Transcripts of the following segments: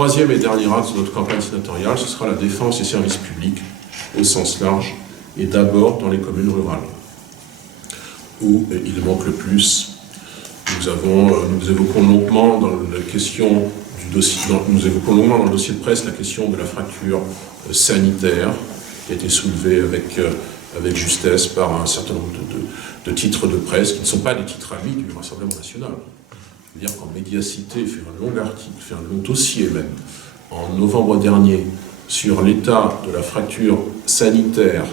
troisième et dernier axe de notre campagne sénatoriale, ce sera la défense des services publics au sens large, et d'abord dans les communes rurales, où il manque le plus. Nous évoquons longuement dans la question du dossier, nous évoquons longuement dans le dossier de presse la question de la fracture sanitaire, qui a été soulevée avec justesse par un certain nombre de titres de presse, qui ne sont pas des titres amis du Rassemblement national. C'est-à-dire qu'en Médiacité fait un long article, fait un long dossier même, en novembre dernier, sur l'état de la fracture sanitaire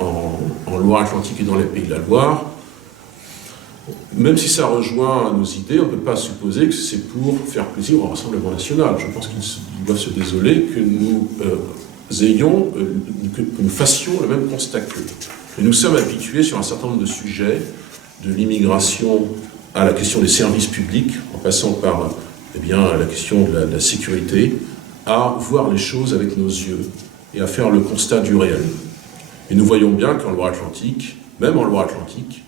en Loire-Atlantique et dans les Pays de la Loire. Même si ça rejoint nos idées, on ne peut pas supposer que c'est pour faire plaisir au Rassemblement national. Je pense qu'ils doivent se désoler que nous nous fassions le même constat qu'eux. Nous sommes habitués sur un certain nombre de sujets, de l'immigration à la question des services publics, en passant par la question de la sécurité, à voir les choses avec nos yeux et à faire le constat du réel. Et nous voyons bien qu'en Loire-Atlantique, même en Loire-Atlantique,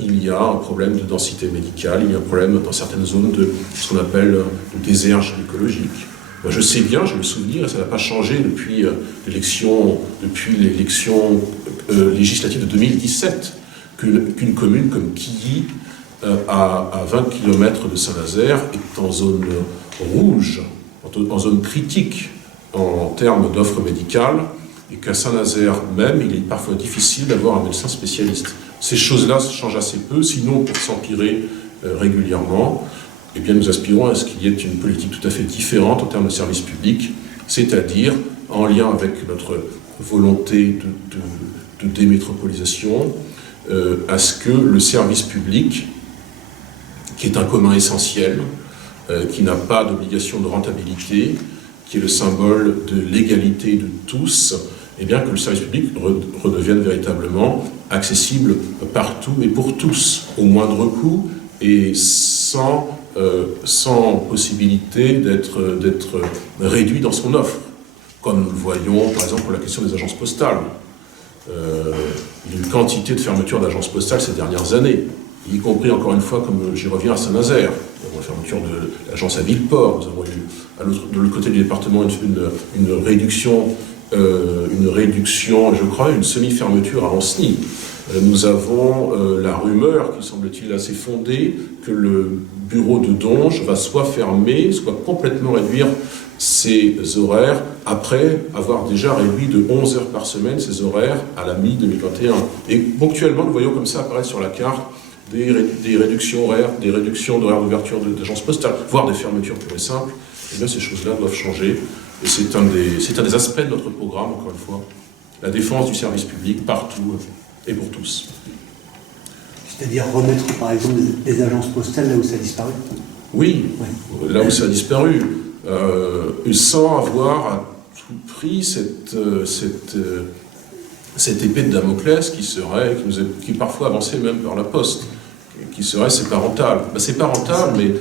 il y a un problème de densité médicale, il y a un problème dans certaines zones de ce qu'on appelle le désert gynécologique. Moi, je sais bien, j'ai le souvenir, et ça n'a pas changé depuis l'élection législative de 2017, qu'une commune comme Quilly, à 20 km de Saint-Nazaire, est en zone rouge, en zone critique en termes d'offres médicales, et qu'à Saint-Nazaire même, il est parfois difficile d'avoir un médecin spécialiste. Ces choses-là changent assez peu, sinon pour s'empirer régulièrement, eh bien nous aspirons à ce qu'il y ait une politique tout à fait différente en termes de services publics, c'est-à-dire en lien avec notre volonté de démétropolisation, à ce que le service public, qui est un commun essentiel, qui n'a pas d'obligation de rentabilité, qui est le symbole de l'égalité de tous, eh bien que le service public redevienne véritablement accessible partout et pour tous, au moindre coût et sans possibilité d'être réduit dans son offre, comme nous le voyons par exemple pour la question des agences postales. Il y a eu une quantité de fermetures d'agences postales ces dernières années, y compris encore une fois, comme j'y reviens, à Saint-Nazaire. Nous avons la fermeture de l'agence à Villeport, nous avons eu de l'autre côté du département une réduction, je crois, une semi-fermeture à Ancenis. Nous avons la rumeur, qui semble-t-il assez fondée, que le bureau de Donge va soit fermer, soit complètement réduire ses horaires, après avoir déjà réduit de 11 heures par semaine ses horaires à la mi-2021. Et ponctuellement, nous voyons comme ça apparaître sur la carte des réductions horaires, des réductions d'horaires d'ouverture d'agences postales, voire des fermetures pures et simples. Et bien ces choses-là doivent changer. Et c'est un des aspects de notre programme, encore une fois, la défense du service public partout et pour tous. C'est-à-dire remettre, par exemple, des agences postales là où ça a disparu? Oui, ouais. Là où ça a disparu, sans avoir à tout prix cette épée de Damoclès qui parfois avançait même par la poste, qui serait c'est pas rentable. Ben, c'est pas rentable, mais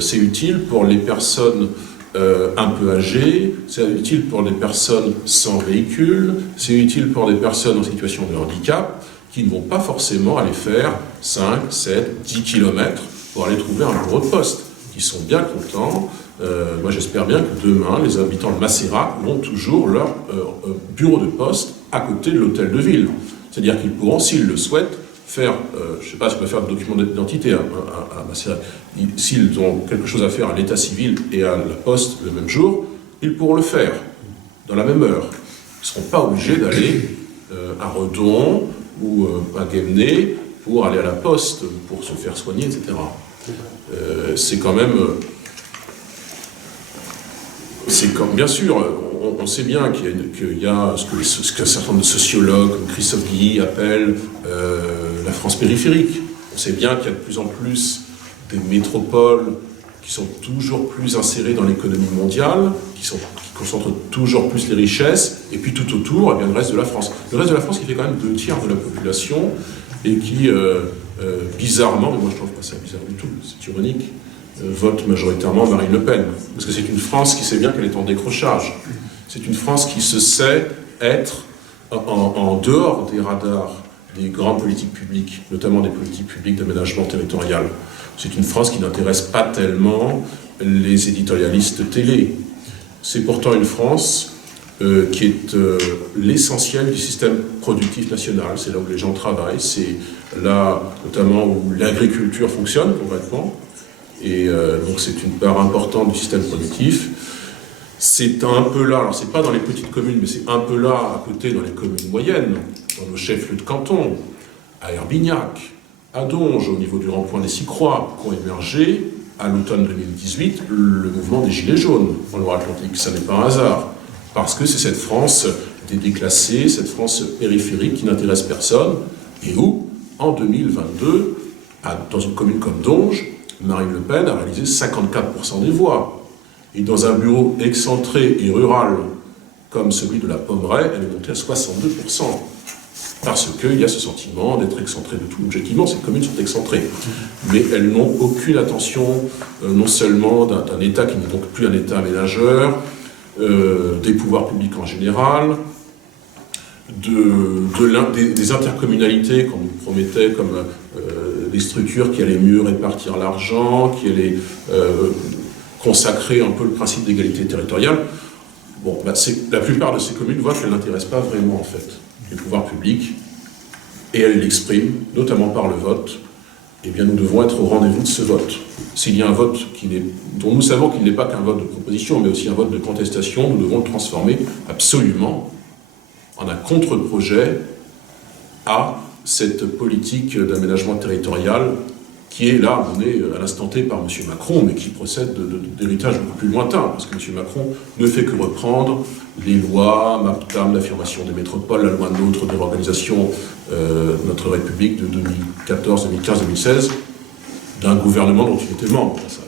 c'est utile pour les personnes un peu âgées, c'est utile pour des personnes sans véhicule, c'est utile pour des personnes en situation de handicap qui ne vont pas forcément aller faire 5, 7, 10 km pour aller trouver un bureau de poste, qui sont bien contents. Moi j'espère bien que demain, les habitants de Massérac ont toujours leur bureau de poste à côté de l'hôtel de ville. C'est-à-dire qu'ils pourront, s'ils le souhaitent, faire, je ne sais pas si on peut faire de documents d'identité à Massérac, s'ils ont quelque chose à faire à l'état civil et à la poste le même jour, ils pourront le faire dans la même heure. Ils ne seront pas obligés d'aller à Redon ou à Guémené pour aller à la poste, pour se faire soigner, etc. C'est quand même... bien sûr, on sait bien qu'il y a ce qu'un certain nombre de sociologues, comme Christophe Guilly, appellent la France périphérique. On sait bien qu'il y a de plus en plus des métropoles qui sont toujours plus insérées dans l'économie mondiale, qui concentrent toujours plus les richesses, et puis tout autour, eh bien, le reste de la France. Le reste de la France qui fait quand même 2/3 de la population, et qui, bizarrement, mais moi je trouve pas ça bizarre du tout, c'est ironique, vote majoritairement Marine Le Pen. Parce que c'est une France qui sait bien qu'elle est en décrochage. C'est une France qui se sait être en dehors des radars des grandes politiques publiques, notamment des politiques publiques d'aménagement territorial. C'est une France qui n'intéresse pas tellement les éditorialistes télé. C'est pourtant une France qui est l'essentiel du système productif national. C'est là où les gens travaillent, c'est là notamment où l'agriculture fonctionne complètement. Et donc c'est une part importante du système productif. C'est un peu là, alors c'est pas dans les petites communes, mais c'est un peu là à côté dans les communes moyennes, dans nos chefs-lieux de canton, à Herbignac, à Donge, au niveau du rond-point des Six-Croix, qu'ont émergé à l'automne 2018 le mouvement des Gilets jaunes en Loire-Atlantique. Ça n'est pas un hasard, parce que c'est cette France des déclassés, cette France périphérique qui n'intéresse personne, et où, en 2022, dans une commune comme Donge, Marine Le Pen a réalisé 54% des voix. Et dans un bureau excentré et rural comme celui de la Pommeraye, elle est montée à 62%. Parce qu'il y a ce sentiment d'être excentré de tout. Objectivement, ces communes sont excentrées. Mais elles n'ont aucune attention, non seulement d'un État qui n'est donc plus un État aménageur, des pouvoirs publics en général, des intercommunalités qu'on nous promettait comme des structures qui allaient mieux répartir l'argent, qui allaient consacrer un peu le principe d'égalité territoriale. Bon, la plupart de ces communes voient qu'elles n'intéressent pas vraiment, en fait, les pouvoirs publics, et elles l'expriment, notamment par le vote. Eh bien, nous devons être au rendez-vous de ce vote. S'il y a un vote dont nous savons qu'il n'est pas qu'un vote de proposition, mais aussi un vote de contestation, nous devons le transformer absolument en un contre-projet à cette politique d'aménagement territorial qui est là, menée à l'instant T par M. Macron, mais qui procède d'héritage beaucoup plus lointain, parce que M. Macron ne fait que reprendre les lois, MAPTAM, l'affirmation des métropoles, la loi NOTRe de réorganisation de notre République de 2014, 2015, 2016, d'un gouvernement dont il était membre. Ça